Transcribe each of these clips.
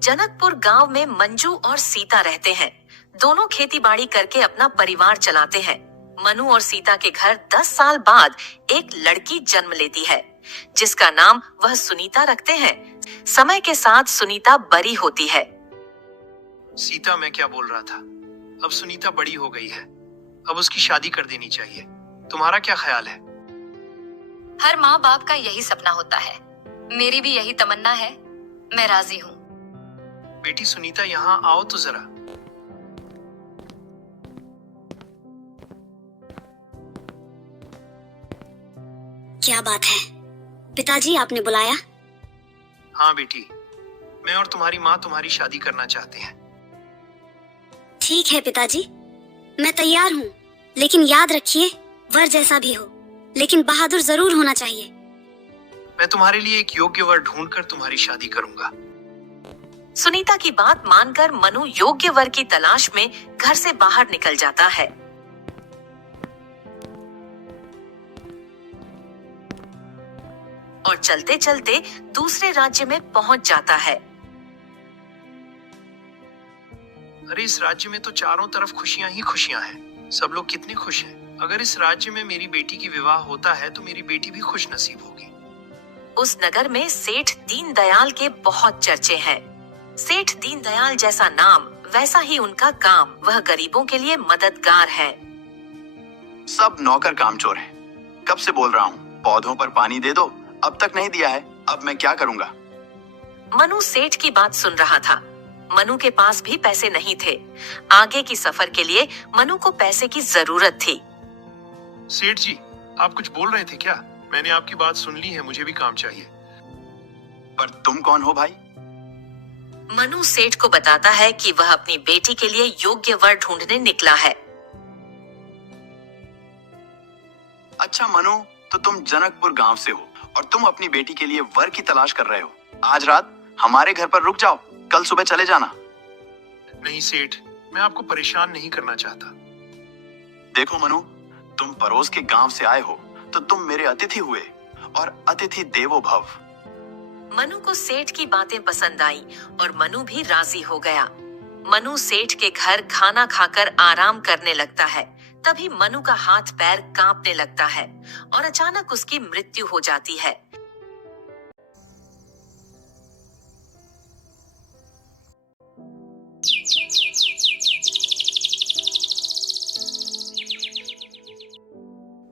जनकपुर गांव में मंजू और सीता रहते हैं। दोनों खेतीबाड़ी करके अपना परिवार चलाते हैं। मनु और सीता के घर 10 साल बाद एक लड़की जन्म लेती है, जिसका नाम वह सुनीता रखते हैं। समय के साथ सुनीता बड़ी होती है। सीता, मैं क्या बोल रहा था, अब सुनीता बड़ी हो गई है, अब उसकी शादी कर देनी चाहिए। तुम्हारा क्या ख्याल है? हर माँ बाप का यही सपना होता है, मेरी भी यही तमन्ना है। मैं राजी हूँ। बेटी सुनीता, यहाँ आओ तो जरा। क्या बात है पिताजी, आपने बुलाया? हाँ बेटी, मैं और तुम्हारी माँ तुम्हारी शादी करना चाहते हैं। ठीक है पिताजी, मैं तैयार हूँ, लेकिन याद रखिए वर जैसा भी हो, लेकिन बहादुर जरूर होना चाहिए। मैं तुम्हारे लिए एक योग्य वर ढूंढकर तुम्हारी शादी करूंगा। सुनीता की बात मानकर मनु योग्य वर की तलाश में घर से बाहर निकल जाता है। और चलते चलते दूसरे राज्य में पहुंच जाता है। अरे, इस राज्य में तो चारों तरफ खुशियां ही खुशियां हैं। सब लोग कितने खुश हैं। अगर इस राज्य में मेरी बेटी की विवाह होता है तो मेरी बेटी भी खुश नसीब होगी। उस नगर में सेठ दीनदयाल के बहुत चर्चे हैं। सेठ दीनदयाल जैसा नाम वैसा ही उनका काम। वह गरीबों के लिए मददगार है। सब नौकर कामचोर हैं। कब से बोल रहा हूँ पौधों पर पानी दे दो, अब तक नहीं दिया है। अब मैं क्या करूँगा? मनु सेठ की बात सुन रहा था। मनु के पास भी पैसे नहीं थे। आगे की सफर के लिए मनु को पैसे की जरूरत थी। सेठ जी, आप कुछ बोल रहे थे क्या? मैंने आपकी बात सुन ली है, मुझे भी काम चाहिए। पर तुम कौन हो भाई? मनु सेठ को बताता है कि वह अपनी बेटी के लिए योग्य वर ढूंढने निकला है। अच्छा मनु, तो तुम जनकपुर गांव से हो और तुम अपनी बेटी के लिए वर की तलाश कर रहे हो। आज रात हमारे घर पर रुक जाओ, कल सुबह चले जाना। नहीं सेठ, मैं आपको परेशान नहीं करना चाहता। देखो मनु, तुम पड़ोस के गांव से आए हो तो तुम मेरे अतिथि हुए, और अतिथि देवो भव। मनु को सेठ की बातें पसंद आई और मनु भी राजी हो गया। मनु सेठ के घर खाना खाकर आराम करने लगता है। तभी मनु का हाथ पैर कांपने लगता है और अचानक उसकी मृत्यु हो जाती है।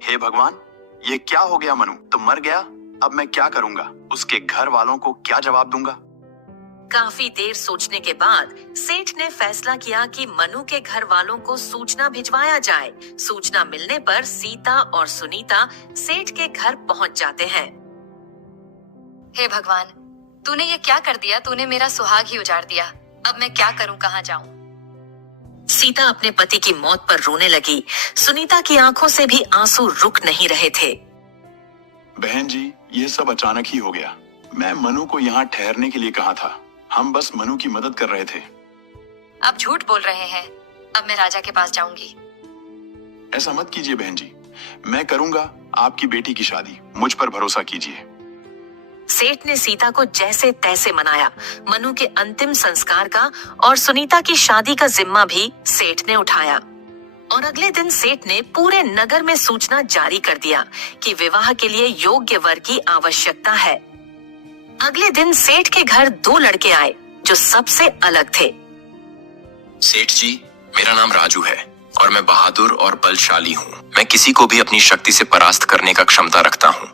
हे भगवान, ये क्या हो गया? मनु तो मर गया, अब मैं क्या करूंगा? उसके घर वालों को क्या जवाब दूंगा? काफी देर सोचने के बाद सेठ ने फैसला किया कि मनु के घर वालों को सूचना भिजवाया जाए। सूचना मिलने पर सीता और सुनीता सेठ के घर पहुंच जाते हैं। हे भगवान, तूने ये क्या कर दिया? तूने मेरा सुहाग ही उजाड़ दिया। अब मैं क्या करूं, कहाँ जाऊं? सीता अपने पति की मौत पर रोने लगी। सुनीता की आंखों से भी आंसू रुक नहीं रहे थे। बहन जी, ये सब अचानक ही हो गया। मैं मनु को यहाँ ठहरने के लिए कहा था। हम बस मनु की मदद कर रहे थे। आप झूठ बोल रहे हैं। अब मैं राजा के पास जाऊंगी। ऐसा मत कीजिए बहन जी, मैं करूंगा आपकी बेटी की शादी। मुझ पर भरोसा कीजिए। सेठ ने सीता को जैसे तैसे मनाया। मनु के अंतिम संस्कार का और सुनीता की शादी का जिम्मा भी सेठ ने उठाया। और अगले दिन सेठ ने पूरे नगर में सूचना जारी कर दिया कि विवाह के लिए योग्य वर की आवश्यकता है। अगले दिन सेठ के घर 2 लड़के आए जो सबसे अलग थे। सेठ जी, मेरा नाम राजू है और मैं बहादुर और बलशाली हूँ। मैं किसी को भी अपनी शक्ति से परास्त करने का क्षमता रखता हूँ।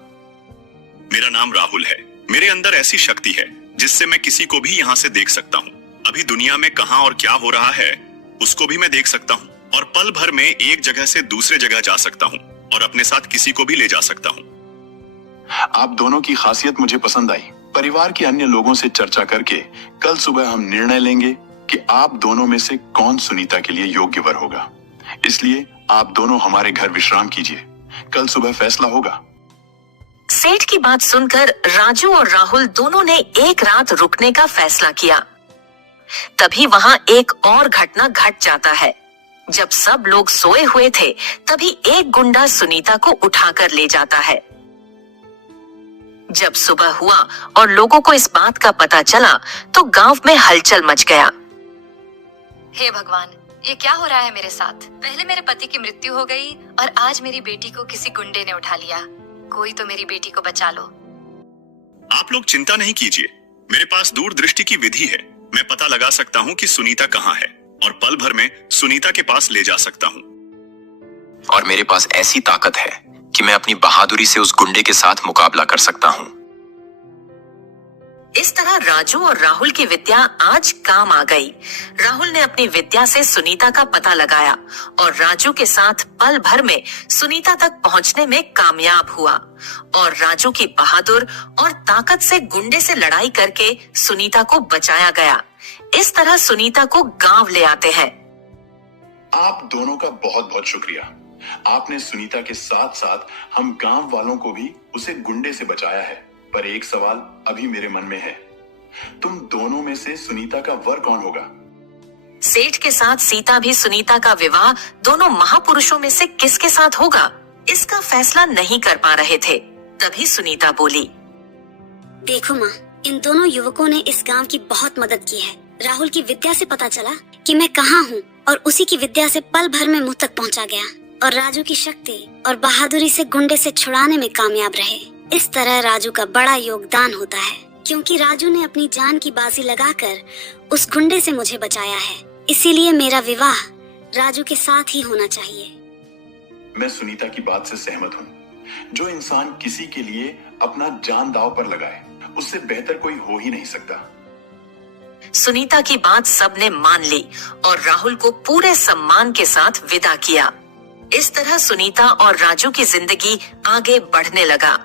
मेरा नाम राहुल है। मेरे अंदर ऐसी शक्ति है जिससे मैं किसी को भी यहाँ से देख सकता हूँ। अभी दुनिया में कहाँ और क्या हो रहा है उसको भी मैं देख सकता हूँ, और पल भर में एक जगह से दूसरे जगह जा सकता हूँ और अपने साथ किसी को भी ले जा सकता हूँ। आप दोनों की खासियत मुझे पसंद आई। परिवार के अन्य लोगों से चर्चा करके कल सुबह हम निर्णय लेंगे कि आप दोनों में से कौन सुनीता के लिए योग्य वर होगा। इसलिए आप दोनों हमारे घर विश्राम कीजिए, कल सुबह फैसला होगा। सेठ की बात सुनकर राजू और राहुल दोनों ने एक रात रुकने का फैसला किया। तभी वहां एक और घटना घट जाता है। जब सब लोग सोए हुए थे, तभी एक गुंडा सुनीता को उठाकर ले जाता है। जब सुबह हुआ और लोगों को इस बात का पता चला तो गांव में हलचल मच गया। हे भगवान, ये क्या हो रहा है मेरे साथ? पहले मेरे पति की मृत्यु हो गई और आज मेरी बेटी को किसी गुंडे ने उठा लिया। कोई तो मेरी बेटी को बचा लो। आप लोग चिंता नहीं कीजिए, मेरे पास दूरदृष्टि की विधि है। मैं पता लगा सकता हूँ कि सुनीता कहाँ है और पल भर में सुनीता के पास ले जा सकता हूँ। और मेरे पास ऐसी ताकत है कि मैं अपनी बहादुरी से उस गुंडे के साथ मुकाबला कर सकता हूँ। इस तरह राजू और राहुल की विद्या आज काम आ गई। राहुल ने अपनी विद्या से सुनीता का पता लगाया और राजू के साथ पल भर में सुनीता तक पहुंचने में कामयाब हुआ और राजू की बहादुर और ताकत से गुंडे से लड़ाई करके सुनीता को बचाया गया। इस तरह सुनीता को गांव ले आते हैं। आप दोनों का बहुत बहुत शुक्रिया। आपने सुनीता के साथ साथ हम गांव वालों को भी उसे गुंडे से बचाया है। पर एक सवाल अभी मेरे मन में है, तुम दोनों में से सुनीता का वर कौन होगा? सेठ के साथ सीता भी सुनीता का विवाह दोनों महापुरुषों में से किसके साथ होगा, इसका फैसला नहीं कर पा रहे थे। तभी सुनीता बोली, देखो माँ, इन दोनों युवकों ने इस गांव की बहुत मदद की है। राहुल की विद्या से पता चला कि मैं कहाँ हूँ और उसी की विद्या से पल भर में मुझ तक पहुँचा गया और राजू की शक्ति और बहादुरी से गुंडे से छुड़ाने में कामयाब रहे। इस तरह राजू का बड़ा योगदान होता है क्योंकि राजू ने अपनी जान की बाजी लगाकर उस गुंडे से मुझे बचाया है। इसीलिए मेरा विवाह राजू के साथ ही होना चाहिए। मैं सुनीता की बात से सहमत हूँ। जो इंसान किसी के लिए अपना जान दांव पर लगाए, उससे बेहतर कोई हो ही नहीं सकता। सुनीता की बात सबने मान ली और राहुल को पूरे सम्मान के साथ विदा किया। इस तरह सुनीता और राजू की जिंदगी आगे बढ़ने लगा।